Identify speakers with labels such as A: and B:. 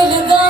A: Hallelujah.